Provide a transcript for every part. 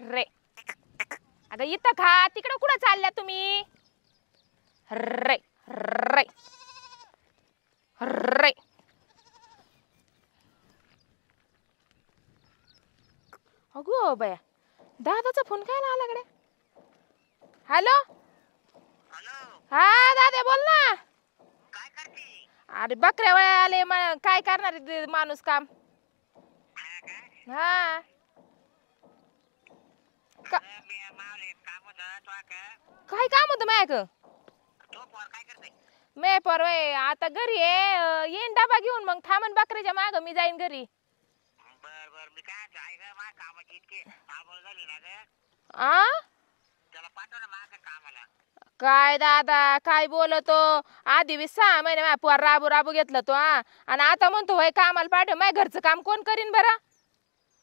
रे अगं इथं खा, तिकडं कुठं चालल्या तुम्ही? रे रे रे अगो बया, दादाचा फोन काय आला कडे? हॅलो हा दादा बोल ना. काय करते? अरे बकऱ्या वळ्या आले, काय करणार आहे ते माणूस काम? हा काय काम होतं मायक? मे परवा आता घरी आहे, येईन डबा घेऊन, मग थांबन बकऱ्याच्या माग मी जाईन घरी. बर बर, मी काय आहे ग, माझ्या कामाची इतकी आबळ झाली ना ग. आ त्याला पाठव ना माझ्या कामाला. काय दादा काय बोलतो? आधी 6 महिने माझ्या पोर राबू राबू घेतलं तो, हा, आणि आता म्हणतो होय कामाला पाठव. माझ्या घरचं काम कोण करीन बरं?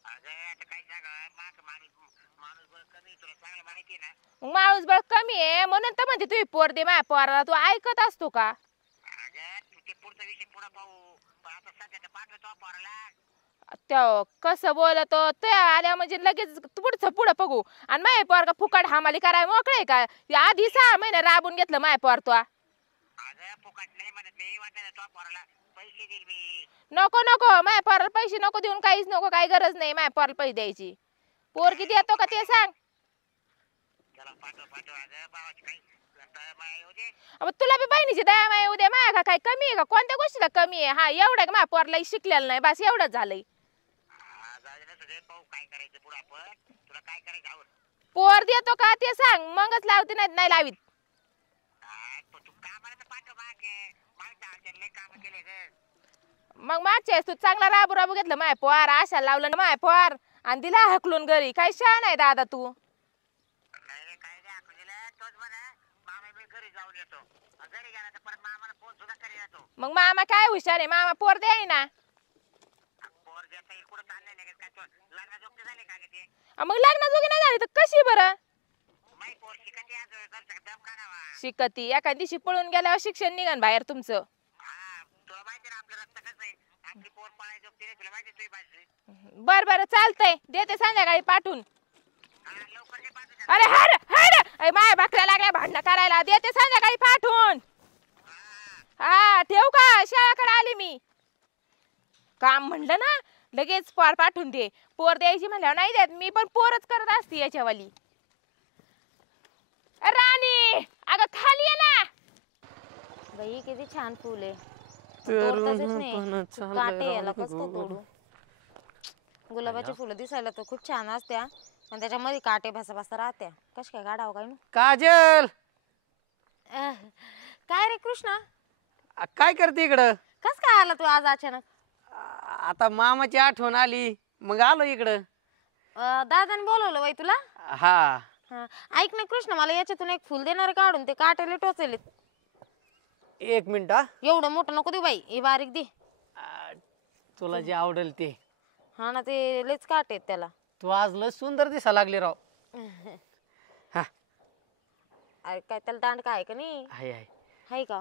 अगं आता काय सांगा, माझा माणूस माणूस बळ कमी, तुला चांगलं माहिती ना. माणूस बळ कमी आहे म्हणून तर म्हणते तुम्ही पोर दे माझ्या पोराला. तू ऐकत असतो का? अगं ते पुढचा विषय पुढे पाहू, पण आता सध्या पाठवतो पोराला. तो कसं बोलतो ते आल्या म्हणजे लगेच पुढचं पुढं बघू. आणि माझ्या पोरगा फुकट हमाली करायला मोकळे का? आधी 6 महिने राबून घेतलं माझ्या पोर तो. अगं फुकट नाही म्हणत, नाही वाटत तो पोराला पैसे देईल मी. नको नको, माझ्या पोराला पैसे नको देऊन, काहीच नको, काही गरज नाही माझ्या पोराला पैसे द्यायची. पोर किती येतो का ते सांग. त्याला पाठव पाठव, अगं भावाची काही माया येऊ दे. अब तुला बी बहिणीची दया माया उद्या माया का काय कमी आहे का? कोणत्या गोष्टीला कमी आहे? हा एवढं का माझ्या पोराला शिकलेलं नाही, बस एवढंच झालंय. पाहू काय करायचं पुढे आपण, तुला काय करायचं आवड. पोर देतो का ते सांग, मगच लावते, नाही नाही लावीत. तू कामाला तर पाठव, लय काम केले ग. मग मागच्या वेळेस तू चांगला राबू राबू घेतलं माझ्या पोर, आशा लावलं ना माझ्या पोर, आणि दिला हकलून घरी. काय शान आहे दादा तू? नाही रे, काय नाही आपण दिलं तोच म्हणा. मामा मी घरी जाऊन येतो, घरी गेला तर परत मामाला फोन सुद्धा करी येतो. मग मामा काय हुशार आहे, मामा पोर द्याय ना. पोर देता येईल कुठं चाललंय नाही काय? तो लग्न जोगते झाले का ग ते? मग लग्न जोगी नाही झाली तर कशी बरं? माई पोर शिकते, आज घरचा दम काढावा. शिकती एका दिवशी पळून गेल्यावर शिक्षण निघन बाहेर तुमचं. हा, तुला माहिती ना आपलं रक्त कसं आहे. आपली पोर पळायला जोगते नाही, तुला माहिती तुझी भाषी. बर बर चालतंय, देते संध्याकाळी पाठवून. लवकर दे पाठवून. अरे हड हड, माया बकऱ्या लागल्या भांडणं करायला. देते संध्याकाळी पाठवून. हा ठेवू का? शाळेकडे आली मी. काम म्हणलं ना लगेच पोर पाठवून दे. पोर द्यायची म्हणल्यावर नाही देत मी, पण पोरच करत असते याच्यावाली. राणी अगं खाली ये ना. बाई किती छान फुल आहे. काटे याला कसं तोडू? गुलाबाची फुलं दिसायला तर खूप छान असत्या, पण त्याच्यामध्ये काटे भासा भासा राहत्या. कश काय काढावं काय ना? काजल, काय रे कृष्णा, काय करते इकडं? कस काय आला तू आज अचानक? आता मामाची आठवण आली मग आलो इकडं. दादाने बोलवलं बाई तुला? हा. ऐक ना कृष्णा, मला याच्यातून एक फुल देणार काढून, ते काटेले टोचले. 1 मिनिट हा. एवढं मोठं नको देऊ बाई, हे बारीक दे. तुला जे आवडेल ते. हा ना, ते लयच काटे आहेत त्याला. तू आज लय सुंदर दिसा लागली राव. हा अरे काय त्याला दांड काय का नाही? हाय का?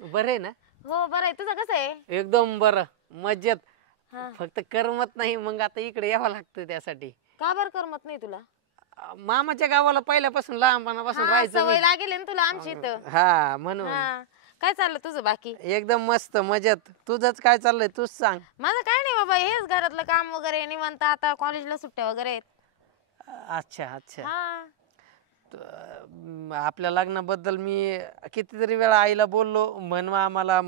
बरं आहे ना? हो बरं आहे. तुझं कसं आहे? एकदम बरं, मजेत. फक्त करमत नाही, मग आता इकडे यावं लागतं त्यासाठी. का बरं करमत नाही तुला? मामाच्या गावाला पहिल्यापासून लहानपणापासून राहायचं सवय लागेल ना तुला आमची इथं. हा म्हणून. काय चाललं तुझं बाकी? एकदम मस्त मजेत. तुझंच काय चाललंय तूच सांग. माझं काय नाही बाबा, हेच घरातलं काम वगैरे निवांत. आता कॉलेजला सुट्ट्या वगैरे आहेत. अच्छा अच्छा. आपल्या लग्नाबद्दल मी कितीतरी वेळा आईला बोललो, म्हण मामाला,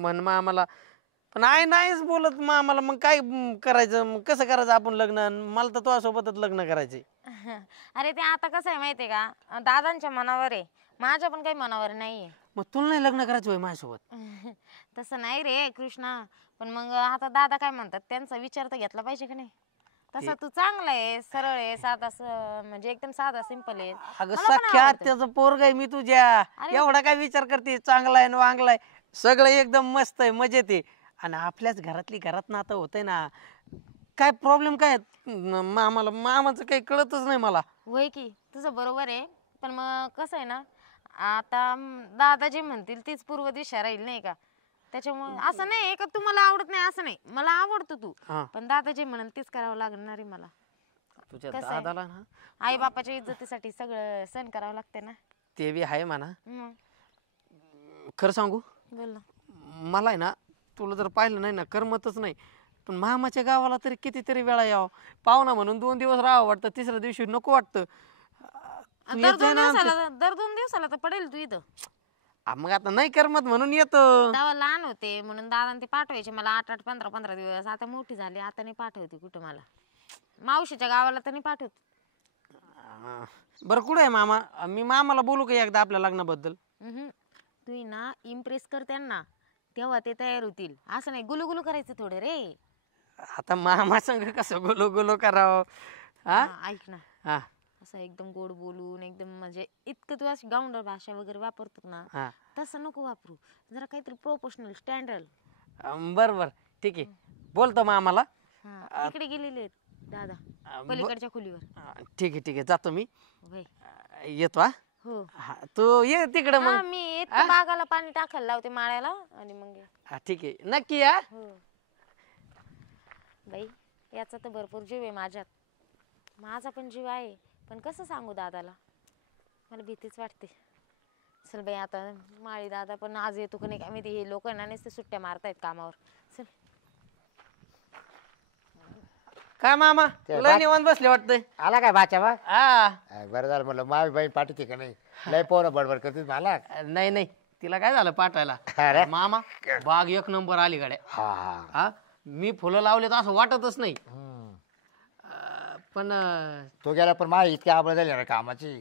पण आई नाहीच बोलत मामाला. मग काय करायचं, मग कसं करायचं आपण लग्न? मला तर तुझ्यासोबतच लग्न करायचंय. अरे ते आता कसं आहे माहितीये का, दादांच्या मनावर आहे, माझ्या पण काही मनावर नाहीये. मग तुला नाही लग्न करायचं होय माझ्यासोबत? तसं नाही रे कृष्णा, पण मग आता दादा काय म्हणतात त्यांचा विचार तर घेतला पाहिजे की नाही? तसं तू चांगला आहे, सरळ आहे, साधा, म्हणजे एकदम साधा सिंपल आहे. अगं सख्या त्याचं पोरग आहे मी तुझ्या. एवढा काय विचार करते? चांगला आहे वांगला आहे, सगळं एकदम मस्त आहे, मजेत आहे. आणि आपल्याच घरात नातं होतंय ना. काय प्रॉब्लेम काय मामाचं काही कळतच नाही मला. होय की तुझं बरोबर आहे, पण मग कसं आहे ना, आता दादा जे म्हणतील तीच पूर्व दिशा राहील नाही का? त्याच्यामुळे असं नाही का तुम्हाला आवडत नाही असं नाही, मला आवडतो तू, पण दादा जे म्हणेल तेच करावं लागणार आहे मला. तुझ्या कसं आहे? दादाला ना आई बापाच्या इज्जतीसाठी सगळं सहन करावं लागते ना. ते बी आहे म्हणा. मग खरं सांगू बोल ना. मला आहे ना तुला जर पाहिलं नाही ना करमतच नाही. पण मामाच्या गावाला तरी कितीतरी वेळा यावं. पाहुणा म्हणून 2 दिवस राहावं वाटतं, तिसऱ्या दिवशी नको वाटतं. तू येत जाय ना आमच्या- दर 2 दिवसाला तर पडेल तू इथं. मग आता नाही करमत म्हणून येतो. तेव्हा लहान होते म्हणून दादा ते पाठवायचे मला 8-8 15-15 दिवस. आता मोठी झाली आता नाही पाठवते कुठं मला. मावशीच्या गावाला तर नाही पाठवत. बरं कुठे आहे मामा? मी मामाला बोलू का एकदा आपल्या लग्नाबद्दल? तू ना इम्प्रेस कर त्यांना तेव्हा ते तयार होतील. असं नाही गुलुगुलू करायचं थोडं रे. आता मामा संग कसं गोलो गोलो करावं? हा ऐक ना, हा असं एकदम गोड बोलून एकदम म्हणजे इतकं तू अशी गावंढळ भाषा वगैरे वापरतो ना हा तसं नको वापरू. जरा काहीतरी प्रोफेशनल स्टँडर्ड. बरं बरं ठीक आहे, बोलतो मामाला. तिकडे गेलेले आहेत दादा पलीकडच्या खोलीवर. ठीक आहे जातो मी. होय. येतो. हा हो हा, तू ये तिकडं हा, मग. मी येतो बागाला पाणी टाकायला लावते माळ्याला आणि मग ये. हा ठीक आहे नक्की या. हो बाई याचा तर भरपूर जीव आहे माझ्यात. माझा पण जीव आहे पण कसं सांगू दादाला. मला भीतीच वाटते. चल बाई आता माळी दादा पण आज येतो का नाही काय माहिती. हे लोक ना नुसते सुट्ट्या मारतायत कामावर. चल काय मामा ते लय निवांत बसले वाटतंय. आला काय बाच्या बा? हा बरं झालं म्हणलं मावी बहीण पाठवते का नाही. लय पोरं बडबड करते मला. नाही तिला काय झालं पाठवायला? अरे. मामा बाग 1 नंबर आली गाड्या. हा हा हा मी फुलं लावले तर असं वाटतच नाही. पण तो गेला पण माझी इतकी आवड झाली ना कामाची.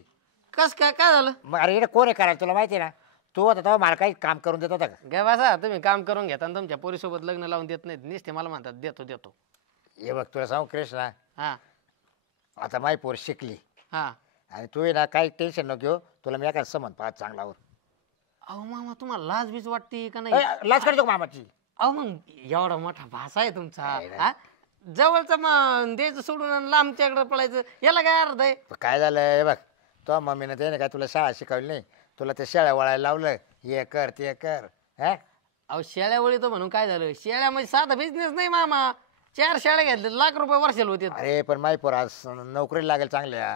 कस काय झालं? मग अरे इकडे कोण आहे करायला तुला माहिती आहे ना. तू होता तेव्हा मला काही काम करून देत होता का? गे बसा तुम्ही काम करून घेता आणि तुमच्या पोरीसोबत लग्न लावून देत नाहीत. नुसते मला म्हणतात देतो. हे बघ तुला सांगू कृष्णा, हा आता माझी पोर शिकली हा आणि तू आहे ना काही टेन्शन नको घेऊ. तुला मी एखादा संबंध पाहत चांगलावर. अहो मामा तुम्हाला लाज बीज वाटते का नाही? लाच करतो का मामाची? अहो मग एवढा मोठा भाषा आहे तुमचा. नाही, नाही. हा? जवळचं मग द्यायचं सोडून आणि लांबच्याकडे पळायचं याला काय अर्थ आहे? काय झालं हे बघ, तो मम्मीनं ते ना काय तुला शाळा शिकवली नाही. तुला ते शाळा वळायला लावलं. हे कर ते कर. हा अहो शेळ्या वळीतो म्हणून काय झालं? शेळ्या म्हणजे साधा बिझनेस नाही मामा. 4 शेळ्या घेतल्या लाख रुपये वर्षाला होते. अरे पण माही पोर आज नोकरी लागेल चांगल्या.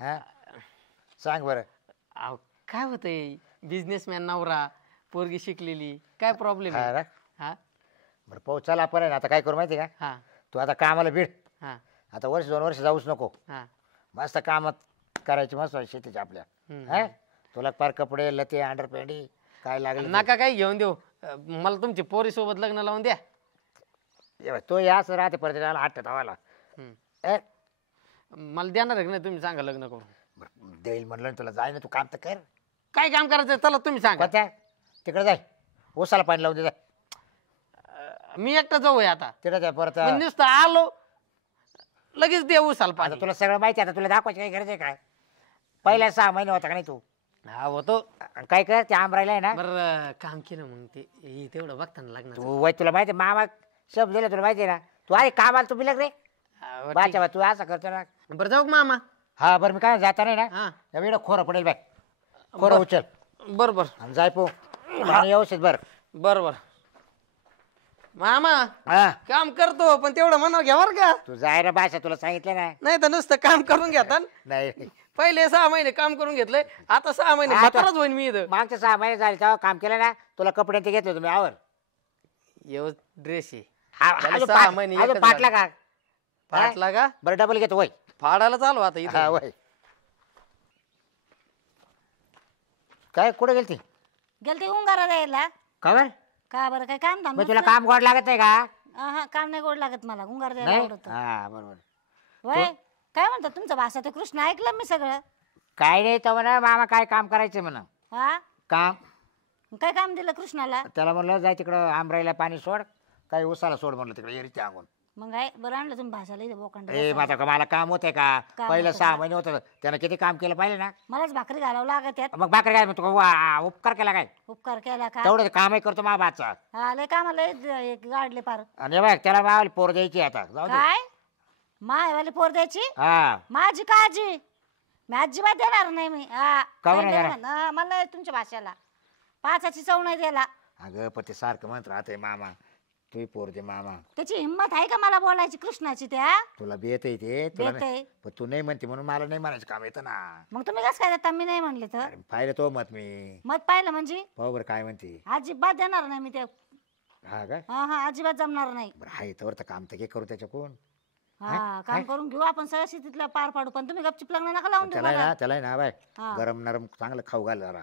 हा सांग बरं. अहो काय होतंय बिझनेसमॅन नवरा पोरगी शिकलेली काय प्रॉब्लेम हा आहे? ना? हा बरं पाऊस चला आपण आहे ना आता काय करू माहिती आहे का? हा तू आता कामाला भेट. हा आता 1-2 वर्ष जाऊच नको. हा मस्त कामात करायची मस्त शेतीच्या आपल्या. हा तुला पार कपडे लते अंडरपॅन्टी काय लागलं नका काही घेऊन देऊ. मला तुमची पोरी सोबत लग्न लावून द्या. ते बघ, तो याच राहते परत आठ धावाला. मला देणार आहे की नाही तुम्ही सांगा लग्न करून? देईल म्हणलं ना तुला. जाय ना तू काम तर कर. काय काम करायचं चला तुम्ही सांगा. कोणत्या तिकडे जाय. ओसाला पाणी लावून दे जाय. मी एकटा जाऊ आहे आता. तिकडे जाय परत. मी नुसतं आलो लगेच दे उसाल आता पाणी. तुला सगळं माहिती आहे. आता तुला दाखवायची काही गरज आहे काय? पहिल्या 6 महिने होता का नाही तू? हा होतो. आणि काय कर ते आंबरायला आहे ना. बरं काम केलं मग ते हे तेवढं बघताना लागणार. तू वय तुला माहिती आहे मामा शब्द दिला तुला माहिती आहे ना. तू अरे कामाला तू बिलक रे बाच्या बा. तू असं करतो ना. बरं जाऊ का मामा? हा बरं मी काय जाता नाही ना. हा एवढं खोरं पडेल बाय. खोरं उचल बरोबर आणि जाय पो आणि व्यवस्थित बरं. बरोबर मामा हा काम करतो पण तेवढं म्हणा घ्या बरं का. तू जाय रे बाशा तुला सांगितलं ना. नाही तर नुसतं काम करून घेता. नाही पहिले 6 महिने काम करून घेतलंय आता 6 महिने हा, म्हाताराच होईन मी इथं. मागच्या 6 महिने झाले तेव्हा काम केलं ना. तुला कपडे ते घेतले तुम्ही आवर. येऊ ड्रेस आहे अजून अजून 6 पाट- महिने अजून एकच पाटला झाले. का? फाटला का? बरं डबल घेतो वय. फाडायला चालू आता हा इथं. वय. काय कुठे गेलती? गेलते उंगारा द्यायला. का बरं? का बरं काय काम मग धाम तुला काम गोड लागत नाही का? हा काम नाही गोड लागत मला. उंगार द्यायला नाही आवडत. हा बरोबर. वय काय म्हणतात तुमचं भाषा ते कृष्ण ऐकलं मी सगळं. काय नाही तर म्हणा मामा काय काम करायचं म्हणा. हा काम काय काम दिलं कृष्णाला? त्याला म्हणलं जाय तिकडं आंबराईला पाणी सोड. काही उसाला सोड म्हणलं तिकडे एरीच्या अंगून. मग काय बरं आणलं तुम्ही भाषाला इथे बोकांड. ए माता का मला काम होतंय का? काम पहिलं होतं 6 का? महिने होतं त्यानं किती काम केलं पाहिजे ना. मलाच भाकरी घालावं लागत यात. मग बाकर काय म्हणतो उपकार केला काय? उपकार केला का? तेवढं कामही करतो मा बाचा. हा लय कामाला एक गाडले पार. आणि हे बघ त्याला मावाली पोर द्यायची आता. जाऊ दे. काय मायवाली पोर द्यायची? हा माझी काळजी मी अजिबात देणार नाही मी. हा का बरं नाही देणार? देणार. हा, मला तुमच्या भाषेला 5ची चव नाही द्यायला. अगं पण ते सारखं म्हणत राहते मामा. तुम्ही पोर दे मामा. त्याची हिंमत आहे का मला बोलायची कृष्णाची त्या तुला बेत आहे ते तुला बेत नाही. आहे. पण तू नाही म्हणते म्हणून मला नाही म्हणायचं काम येतं ना. मग तुम्ही कसं काय देता मी नाही म्हणले तर अरे पाहिलं तो मत मी. मत पाहिलं म्हणजे पाहू बरं काय म्हणते. अजिबात देणार नाही मी ते. हा का हा हा अजिबात जमणार नाही. बरं हाय तर तर काम तर काय करू त्याच्या कोण. हा काम करून घेऊ आपण सगळ्या शेतीतलं पार पाडू पण तुम्ही गपचिप लग्न नका लावून देऊ त्याला मला. ना त्याला ना बाय हा. गरम नरम चांगलं खाऊ घाल जरा.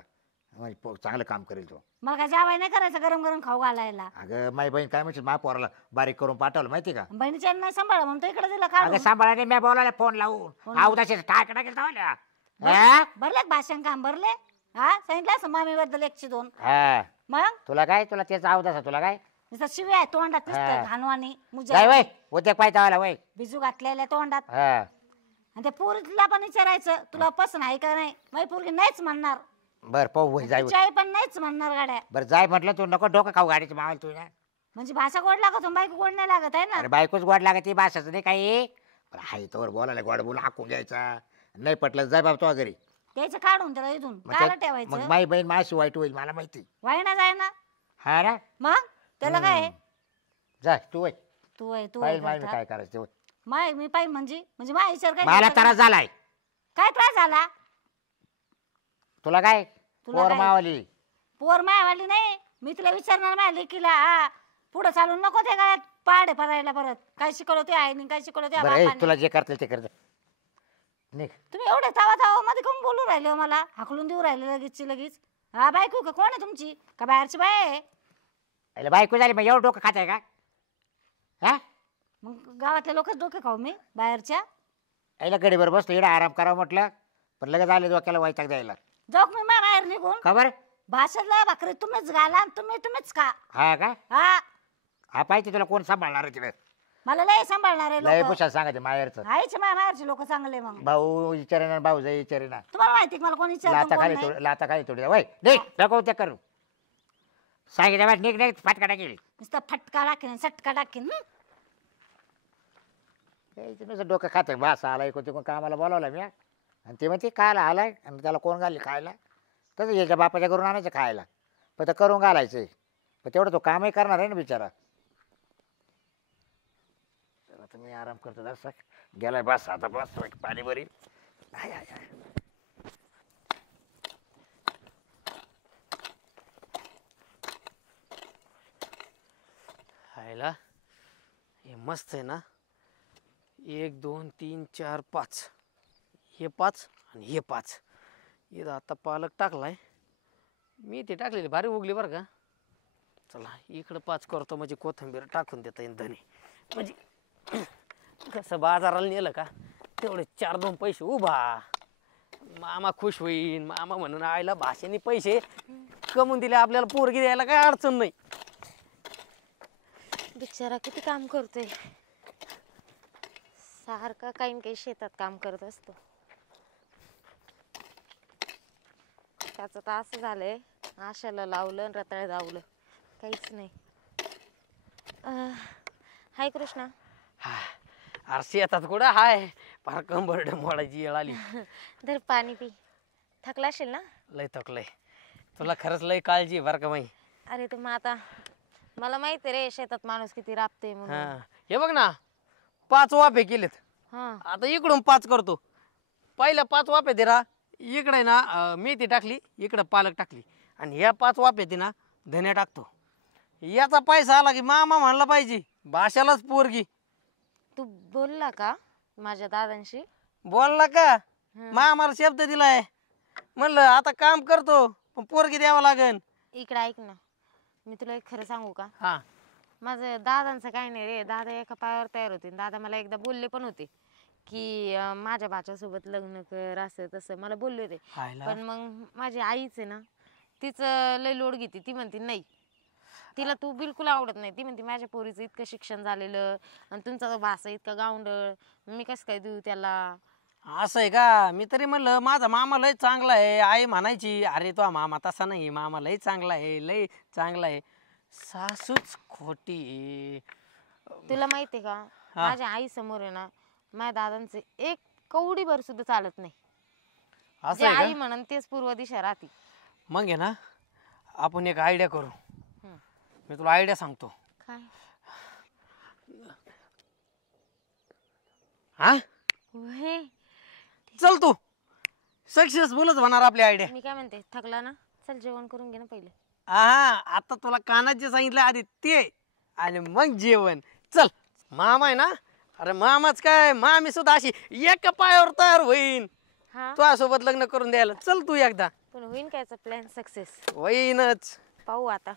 म्हणजे चांगलं काम करेल तो. मला काय जेवाय नाही करायचं गरम गरम खाऊ घालायला. अगं माई बहीण काय म्हणते मा पोराला बारीक करून पाठवलं माहिती का. बहिणीच्या नाही सांभाळ म्हणून तो इकडे दिला अगं काढून. सांभाळा मी बोलायला फोन लावून अवदाशी टाक टाकेल धावल्या. भरले का भाषण काम भरले. हा सांगितलं असं मामी बद्दल 102. हा मग तुला काय तुला तेच अवदासा तुला काय नुसतं शिव्या आहे तोंडात हा. नुसतं घाणवाणी जाय मुजा वय उद्या पाहिजे आला वय. बिजू घातलेल्या तोंडात. हा आणि त्या पोरीला पण विचारायचं तुला पसंत आहे का नाही. माझी पोरगी नाहीच म्हणणार. बर पाहू वय जाय वय. तिची आई पण नाहीच म्हणणार गाड्या. बरं जाय म्हटलं तू नको डोकं खाऊ गाडीची मावाला तू ना. म्हणजे भाषा गोड लागत बायको गोड नाही लागत आहे ना. अरे बायकोच गोड लागत ती भाषाचं नाही काही. पण हाय तोवर बोलायला गोड बोल हाकून घ्यायचा. नाही पटलं जाय बाबा तो घरी. त्याचं काढून त्याला इथून मग काला मग ठेवायचं. माई बहीण माझी वाईट होईल मला माहिती. वाईना जाय ना. हा ना मग त्याला काय आहे? जाय तू वय तू आहे तू पाहिजे माय आहे काय करायचं ते वय. माय मी पाहिजे म्हणजे माझा विचार काय मला करता? त्रास झालाय. काय त्रास झाला. तुला काय तुला पोर काय? मावली. पोर मायावाली नाही. मी तुला विचारणार माझ्या लेकीला हा पुढे चालून नको ते काय पाडे पडायला परत काय शिकवलं ते आहे काय शिकवलं ते बरं ए, बापाने. तुला जे करतील ते कर जा. निघ. तुम्ही एवढे तावा तावा मध्ये कोण बोलू राहिले हो मला हाकलून देऊ राहिले लगेच. हा बायको का कोण आहे तुमची का बाहेरची बाय आहे. अरे बायको झाली मग एवढं डोकं खाताय का. हा मग गावातल्या लोकच डोके खाऊ मी बाहेरच्या. यायला गडीवर बसतो इकडे आराम करावं म्हटलं पण लगेच आले डोक्याला वैताग द्यायला. जाऊ मी माझ्या बाहेर निघून खबर भाषेतला भाकरी तुम्हीच घाला आणि तुम्हीच खा. हा का हा हा पाहिजे तुला कोण सांभाळणार आहे तिकडे. मला लय सांभाळणार आहे लय लोक. पुषा सांगायचे माहेरचं. आईचे माझ्या बाहेरचे लोक चांगले. मग भाऊ विचारेना भाऊ जाई विचारेना. तुम्हाला माहिती आहे का मला कोण लाता विचारतो खाली कोण नाही? लाता खाली थोडी वय निघ नको ते करू सांगितलं निघ निघ फाटका टाकेल. नुसतं फटका टाकीन सटका टाकीन. नुसतं डोकं खात बास आलाय कोणते कोण कामाला बोलावला मी आणि ते म्हणते खायला आलाय आणि त्याला कोण घाली खायला तसं याच्या बापाच्या घरून आणायचं खायला पण ते करून घालायचं पण तेवढं तो कामही करणार आहे ना बिचारा. चला तर मी आराम करतो जरा गेलाय बस आता बस पाणी बरी. हाय हाय हाय. हायला हे मस्त आहे ना. 1 2 3 4 5 हे 5 आणि हे 5 इथं आता पालक टाकलाय. मी ते टाकलेली भारी उगली बरं का. चला इकडं 5 करतो म्हणजे कोथिंबीर टाकून देता येईल धने म्हणजे कसं बाजाराला नेलं का तेवढे 4-2 पैसे उभा. मामा खुश होईन. मामा म्हणून आईला भाषेने पैसे कमवून दिले आपल्याला पोरगी द्यायला काय अडचण नाही. बिचारा किती काम करतोय. सारखा काही न काही शेतात काम करत असतो. त्याचं तर असं झालंय आशाला लावलं आणि रताळ लावलं काहीच नाही. हाय कृष्णा. अरे शेतात कुठं हाय फार कंबरड मोडायची वेळ आली. धर पाणी पी. थकला असेल ना. लय थकलंय. तुला खरंच लय काळजी बरं का माई. अरे तर मग आता मला माहिती रे शेतात माणूस किती राबते म्हणून. हा हे बघ ना 5 वाफे केलेत. हा आता इकडून 5 करतो. पहिल्या 5 वाफे दे ना इकडे ना मेथी टाकली इकडं पालक टाकली आणि ह्या 5 वाफे ना धने टाकतो. याचा पैसा आला की मामा म्हणला पाहिजे भाषालाच पोरगी. तू बोलला का माझ्या दादांशी. बोलला का मामाला शब्द दिलाय म्हणलं आता काम करतो पण पोरगी द्यावं लागेल. इकडे ऐक ना मी तुला एक खरं सांगू का. हा माझं दादांचं काही नाही रे. दादा एका पायावर तयार होते. दादा मला एकदा बोलले पण होते की माझ्या भाच्यासोबत लग्न कर असं तसं मला बोलले होते. पण मग माझी आईच आहे ना तिचं लय लोड घेते. ती म्हणते नाही तिला तू बिलकुल आवडत नाही. ती म्हणते माझ्या पोरीचं इतकं शिक्षण झालेलं आणि तुमचा तो भाषा इतका गावंडळ मी कसं काय देऊ त्याला. असं आहे का. मी तरी म्हणलं माझा मामा लय चांगला आहे. आई म्हणायची अरे तो मामा तसा नाही मामा लय चांगला आहे लय चांगला आहे. सासूच खोटी. तुला माहितीये का माझ्या आई समोर आहे ना माझ्या दादांचे एक कवडी भर सुद्धा चालत नाही. असं जे आहे आई का. म्हणन तेच पूर्व दिशा राहते. मग आहे ना आपण एक आयडिया करू. मी तुला आयडिया सांगतो. काय हा होय. चल तू सक्सेसफुलच होणार आपली आयडिया. मी काय म्हणते, थकला ना, चल जेवण करून घे ना पहिले. हा आता तुला कानात जे सांगितलं आधी ते आणि मग जेवण. चल मामा आहे ना, अरे मामाच काय, मामी सुद्धा अशी एका पायावर तयार होईन हा तुझ्यासोबत लग्न करून द्यायला. चल तू एकदा. पण होईन कायचा प्लॅन सक्सेस, होईनच. पाहू आता.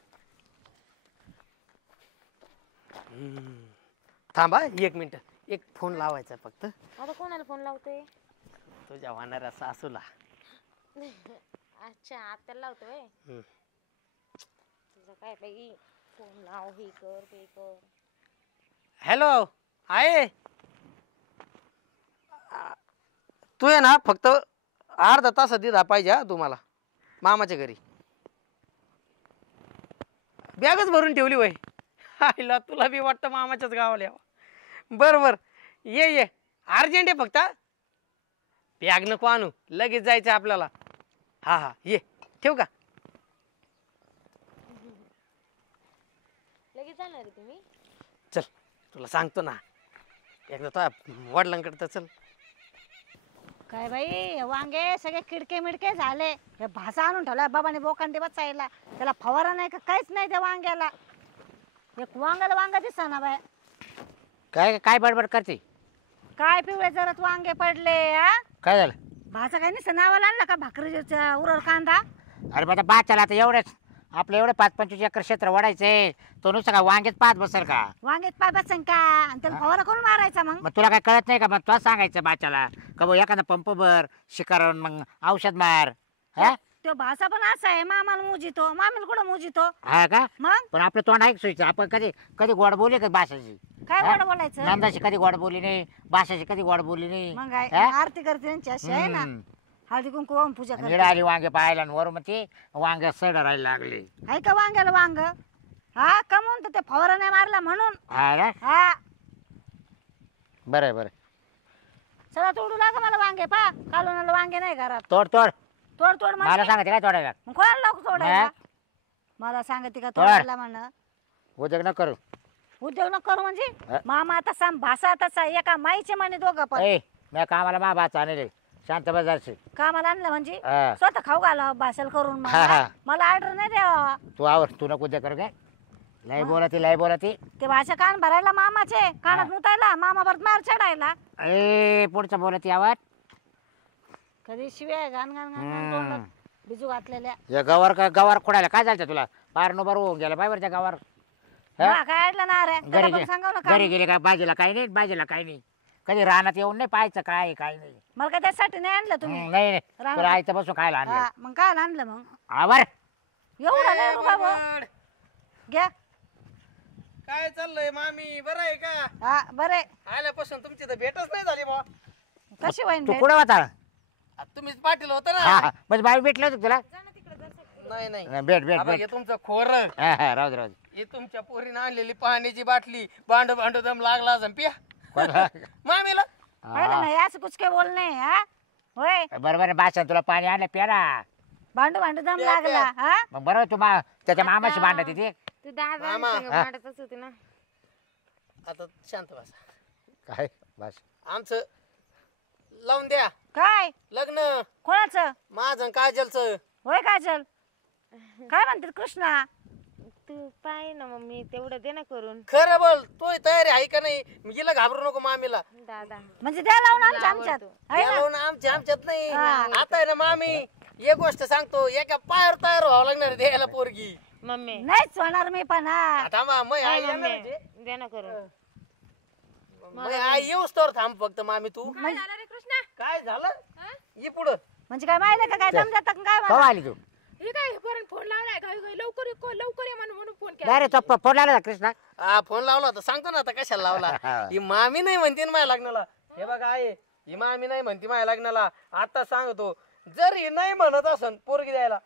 थांबा 1 मिनिट, एक फोन लावायचा फक्त आता कोणाला फोन लावतोय? तुझ्या होणाऱ्या सासूला. अच्छा, आत्याला लावतोय. तुझं काय बाई, फोन लाव, हे कर ते कर. हॅलो आहे, तू आहे ना फक्त अर्धा तास दिला पाहिजे हा तुम्हाला मामाच्या घरी. बॅगच भरून ठेवली वय. आईला तुला बी वाटतं मामाच्याच गावाला यावं. बरं बरं ये अर्जंट आहे फक्त. बॅग नको आणू, लगेच जायचं आपल्याला. हा हा ये, ठेवू का? लगेच जाणार आहे तुम्ही? चल तुला सांगतो ना एकदा तो वडिलांकडे तर चल. काय बाई हे वांगे सगळे किडके मिडके झाले. हे भासा आणून ठेवला बाबाने बोकांडे बचायला. त्याला फवारा नाही का काहीच नाही त्या वांग्याला. एक वांगाला वांगा दिसा ना बाय. काय काय बडबड करते? काय पिवळे जरत वांगे पडले हा. काय झालं? भाचा काय नाही नावाला आणला का भाकरीच्या उरवर कांदा. अरे माझ्या बाच्याला आता एवढंच, आपलं एवढं 5-25 एकर क्षेत्र वाढायचंय, तो नुसतं का वांगेत पाहत बसेल का? वांग्यात पाय बसन का आणि त्याला फवारा करून मारायचा मग. मग तुला काय कळत नाही का? मग तुला सांगायचं बाच्याला का भाऊ एखादा पंप भर शिकारून मग औषध मार. हा तो भासा पण असा आहे, मामाला मुजितो, मामीला कुठं मुजितो. हा का? मग पण आपलं तोंड ऐक सोयीचं. आपण कधी कधी गोड बोलले का भाषाची? काय हा? गोड बोलायचं. नंदाशी कधी गोड बोलली नाही, भाषाची कधी गोड बोलली नाही. मग काय हा? आरती करते त्यांची अशी आहे ना. हम्म. हळदी कुंकू वाहून पूजा आणि करते. इकडे आली वांगे पाहायला आणि वरून मग ते वांगे सड राहायला लागले. आहे का वांग्याला वांग. हा कमवून तर ते फवारा नाही मारला म्हणून. हा ना? हा बरं बरं, चला तोडू लागा मला वांगे पा. कालून वांगे नाही घरात. तोड तोड. तोड तोड मला म्हणजे सांगते काय तोडायला? मग कोणाला लावू तोडायला. हा? मला सांगते का तोड. तोडायला म्हण. उद्योग न करू. उद्योग न करू म्हणजे हा? मामा आता साम भासा तसा एका माईचे म्हणे दोघं पण. ए मी कामाला मा भात आणले शांत बाजारचे. कामाला आणलं म्हणजे हा. स्वतः खाऊ घाला भाषण करून हा, हा. मला ऑर्डर नाही द्यावा. तू आवर, तू नको उद्या करू काय. लय बोलती लय बोलती. ते भाषा कान भरायला मामाचे कानात मुतायला मामा परत मार चढायला. ए पुढचं बोलती आवाज. कधी शिव्या घाण घाण घाण घाण तोंडात बिजू घातलेल्या. या गवार खोडायला काय झालं तुला? पार नो बरोबर होऊन गेला बाय बरं त्या गवार. हा? हा, काय अडलं ना रे त्याला घरी पण सांगाव ना घरी काम. गेले काय भाजीला काही नाही, भाजीला काही नाही. कधी रानात येऊन नाही पाहायचं काय काय नाही. मला काय त्यासाठी नाही आणलं तुम्ही. नाही रानात- तुला आयचं बसून खायला आणलं. हा, मग काय आणलं मग आवर. एवढं नाही रुपा बाबड, घ्या. काय चाललंय मामी, बरं आहे का? हा बरे आल्यापासून तुमची तर भेटच नाही झाली बा. कशी होईन तू भेट? कुठं होता? तुम्हीच पाटील होता हा ना. हा. म्हणजे बाई भेटलं होतं तुला? नाही नाही भेट भेट आबा, भेट. हे तुमचं खोर. हा हा राहू दे राहू दे. हे तुमच्या पोरीनं आणलेली पाण्याची बाटली भांड भांड दम लागला असेल पिया कोण- मामीला. पाहिलं नाही असं कुछ काय बोल नाही हा होय. बरोबर भाषण तुला पाणी आणलं प्यारा. भांडू भांडू दम प्या, लागला हा. मग बरोबर तू त्याच्या मामाशी भांडत तिथे. तू दादा मामा. भांडतच होती ना. आता शांत बसा. काय भाष आमचं लावून द्या काय लग्न, कोणाचं माझं आणि काजलचं. होय काजल. काय म्हणतात कृष्णा. तू पाय ना मम्मी, तेवढं दे ना करून. खरं बोल, तू तयारी आहे का नाही? गेला घाबरू नको मामीला. दादा म्हणजे द्या लावून आमच्या आमच्यात आहे ना? गेलो ना आमच्यात नाही. हा. आता आहे ना मामी, एक गोष्ट सांगतो, एका पायावर तयार व्हावं लागणार द्यायला पोरगी. मम्मी नाहीच होणार मी पण हा. आता आई काय येणार मम्मी म्हणजे. दे ना करून. मै आई येऊस तर थांब फक्त मामी तू. कृष्णा काय झालं? ये पुढं. म्हणजे काय माहिती का काय दम देतात काय कवा मला? आली तू? हे काय पर्यंत फोन लावलाय लवकर लवकर ये म्हणून फोन केला. नाही रे तो फोन लागला का कृष्णा? हा फोन लावला होता, सांगतो ना आता कशाला लावला. ही मामी नाही म्हणते ना माझ्या लग्नाला. हे बघा आहे, ही मामी नाही म्हणते माझ्या लग्नाला. आता सांगतो, जर ही नाही म्हणत असन पोरगी द्यायला,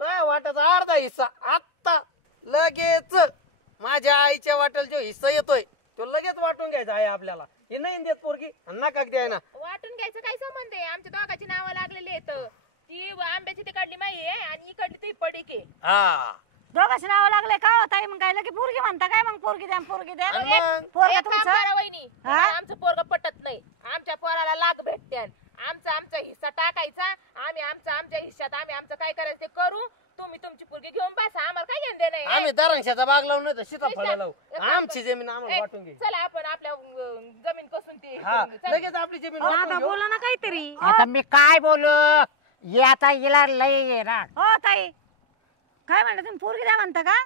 तर वाट्याचा अर्धा हिस्सा आत्ता लगेच माझ्या आईच्या वाट्याला जो हिस्सा येतोय तो लगेच वाटून घ्यायचा आहे आपल्याला. हे नाही देत पोरगी, नका द्याय ना. वाटून घ्यायचं काय संबंध आहे? आमच्या दोघांची नावं लागलेली आहेत. ती आंब्याची तिकडली माई आहे आणि इकडली ती पडीक आहे. हा दोघांचे नाव लागले का होता मग काय लगे पोरगी म्हणता काय मग पोरगी द्या पोरगी द्या. आणि मग पोरगा एक काम तुमचं करा वहिनी, हा? आमचं पोरग पटत नाही. आम्ही दरांशाचा बाग लावून नाही तर सीताफळ लावू आमची जमीन आम्हाला वाटून घे चला आपण आपल्या जमीन कसून ती हे हा करून घेऊ. चला. लगेच आपली जमीन दादा वाटून घेऊ. बोला ना काहीतरी. आता मी काय बोलू ये आता हिला लय आहे ना. हो ताई काय म्हणता तुम्ही पोरगी द्या म्हणता का?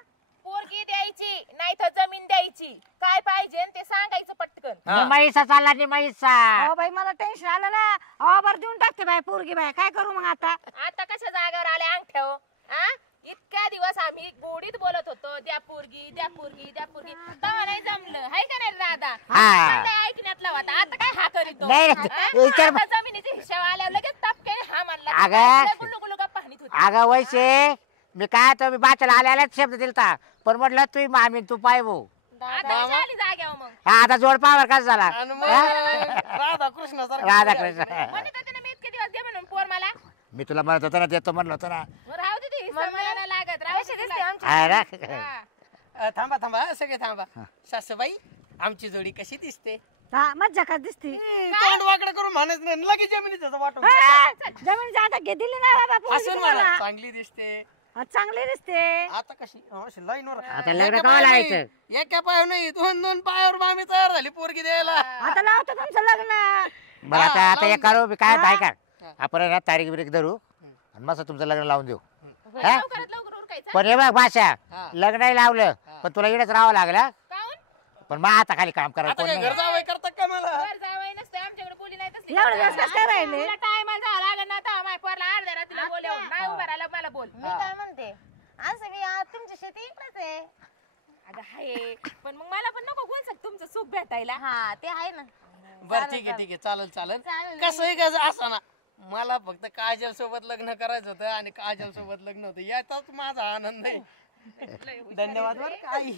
पोरगी द्यायची नाही तर जमीन द्यायची काय पाहिजे ते सांगायचं पटकन. हा. निमाईचा चालला निमाईचा. अहो बाई मला टेन्शन आलं ना. अहो बरं देऊन टाकते बाई पोरगी बाई काय करू मग आता? आता कशा जागेवर आले अंगठ्या हो? आ? इतक्या दिवस आम्ही गोडीत बोलत होतो द्या पोरगी द्या पोरगी द्या पोरगी तेव्हा नाही जमलं हाय का नाही दादा? हा. आता ऐकण्यातला होता आता काय हा करीतो? नाही, हा? विचार- आता जमिनीचे हिशोब आल्यावर लगेच टपक्याने हा म्हणला. अगं. तुला गुल्लू गुल्लू गप्पा हाणीत होती. अगं वैसे मी काय तो मी बाच्याला आल्यालाच शब्द दिलता पण म्हटलं तू मामी तू पाय भाऊ. आता कशी आली जाग्यावर मग? हा आता जोड पावर कसा झाला आणि मग राधा कृष्ण राधाकृष्ण. म्हणत होते ना मी इतके दिवस दे म्हणून पोर मला. मी तुला म्हणत होतो ना देतो म्हणलं होतं ना. मग राहू दे ती हिस्सा मला नाही लागत राहू दे तिला. हा ना? हा. थांबा थांबा सगळे थांबा सासूबाई आमची जोडी कशी दिसते हा मज्जा का दिसती. तोंड वाकडं करून म्हणत नाही लगेच जमिनीचं वाटून ए, घे. जमीन जाता घे दिली ना बाबा पोरगी हसून म्हणा तुम्हाला. चांगली दिसते हा, चांगली दिसते. आता कशी लाईनवर आता लग्न केव्हा लावायचं? एका पायावर नाही दोन दोन पायावर मामी तयार झाली पोरगी द्यायला आता लावतो तुमचं लग्न. बरं आता हा, आता लावून एक करू मी काय आहे का हा. आपण आहे ना तारीख बिरीख धरू आणि मस्त तुमचं लग्न लावून देऊ. बरं, हा? लवकरात लवकर उरकायचं. पण हे बघ भाषा हा. लग्नही लावलं पण तुला इकडेच राहावं लागलं काहून? पण मग आता खाली काम करायला आता कोण काय नाही. घर जावं करतात का मला वर जावई नसते आमच्याकडे बोली नाही तसली. एवढं दिवस कसं काय राहिले? तुला टायमाला जावं लागेल ना आता माझ्या पोरला अर्ध्या रात्रीला बोलवून नाही उभं राहिलं मला बोल. मी काय म्हणते असं मी तुमची शेती इकडेच आहे. अगं हाय पण मग मला पण नको कोण तुमचं सुख भेटायला. हा ते आहे ना. बरं ठीक आहे चालेल कसं आहे का असं ना मला फक्त काजल सोबत लग्न करायचं होतं आणि काजल सोबत लग्न होतं याचाच माझा आनंद आहे धन्यवाद बरं काही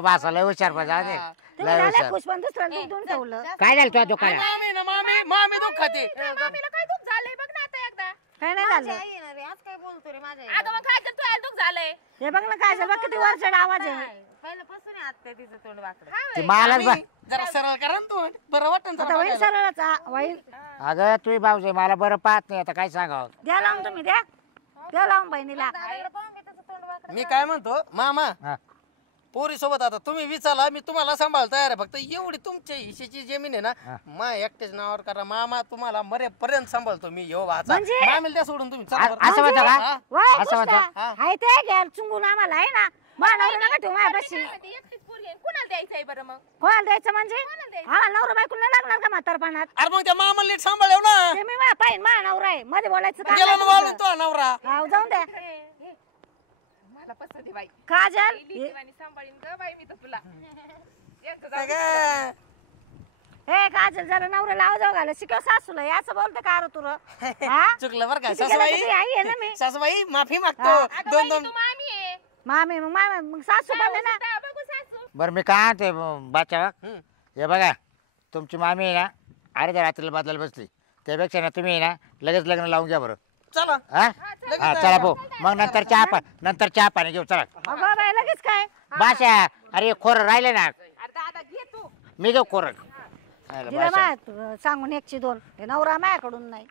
भाषा लय हुशार पण जाऊ दे. तुम्ही लय झाले हुशार. खुश पण दुसऱ्याला दुखून ठेवलं. काय झालं तुझ्या दुकानात? मामी ना मामी दुःख खाते त्या मामीला काय दुःख झालंय बघ ना आता एकदा. काय नाही माझी झालं. आई आहे ना रे आज काय बोलतो रे माझ्या अगं मग काय तू दुःख झालंय. हे बघ ना काय झालं बघ किती वरचढ आवाज आहे. पहिल्यापासून आहे आत्या तिचं तोंड वाकडं. ती मलाच बा जरा सरळ करा ना तू बरं वाटन आता वहीन सरळच वहीन अगं तुम्ही भाऊजे मला बरं पाहत नाही आता काय सांगावं. द्या लावून तुम्ही द्या लावून बहिणीला. दादाकडे पाहून मी त्याचं तोंड वाकडं. मी काय म्हणतो मामा हा. पोरी सोबत आता तुम्ही विचारला मी तुम्हाला सांभाळता तयार आहे फक्त एवढी तुमच्या हिशेची जमीन आहे ना मा एकट्याच नावावर करा मामा तुम्हाला मरेपर्यंत सांभाळतो मी येऊ वाचा म्हणजे? मामीला द्या सोडून तुम्ही चला बरं. असं म्हणतो हा. का? वाय असं पुष्पा. हा. आहे ते घ्या चुंगून आम्हाला आहे ना. मानवलं नका ठेवू माझ्यापाशी. ती एकटीच पोरगी आहे. कुणाला द्यायचंय बरं मग? कोणाला द्यायचं म्हणजे? द्यायचं? हा नवरा बायकोला नाही लागणार का म्हातारपणात? अरे मग त्या मामाला नीट सांभाळव ना ते मी पाहिजे मा नवरा आहे मध्ये बोलायचं काम गेला नाही ना वाळून तुमचं. तो नवरा हाव, जाऊन द्या. मला पसंत आहे बाई. काजल लिखीवाणी सांभाळीन ग बाई मी तर तुला. यांचं काय जाऊ दे. काय? हे काजल जरा नवरा लावा जाऊ घाल शिकव सासूला हे असं बोलते का रे तुला? हा? चुकलं बरं काय किती केलं सासूबाई तरी आई आहे ना मी. सासूबाई माफी मागतो हा. अगं दोन बाई, दोन तू मामी आहे. मामी मग सासू पण आहे ना. जा बघू सासू. बरं मी काय आणते बाच्या हम्म. हे बघा तुमची मामी आहे ना अर्ध्या रात्रीला बदलायला बसली त्यापेक्षा ना तुम्ही आहे ना लगेच लग्न लावून घ्या बरं. चला हा हा चला भाऊ मग नंतर चहा पाणी घेऊ चला. अगं बाई लगेच काय बाशा अरे खोर राहिले ना अरे दादा घे तू. मी घेऊ खोर. दिलं मा सांगून 102 हे नवरा माझ्याकडून नाही.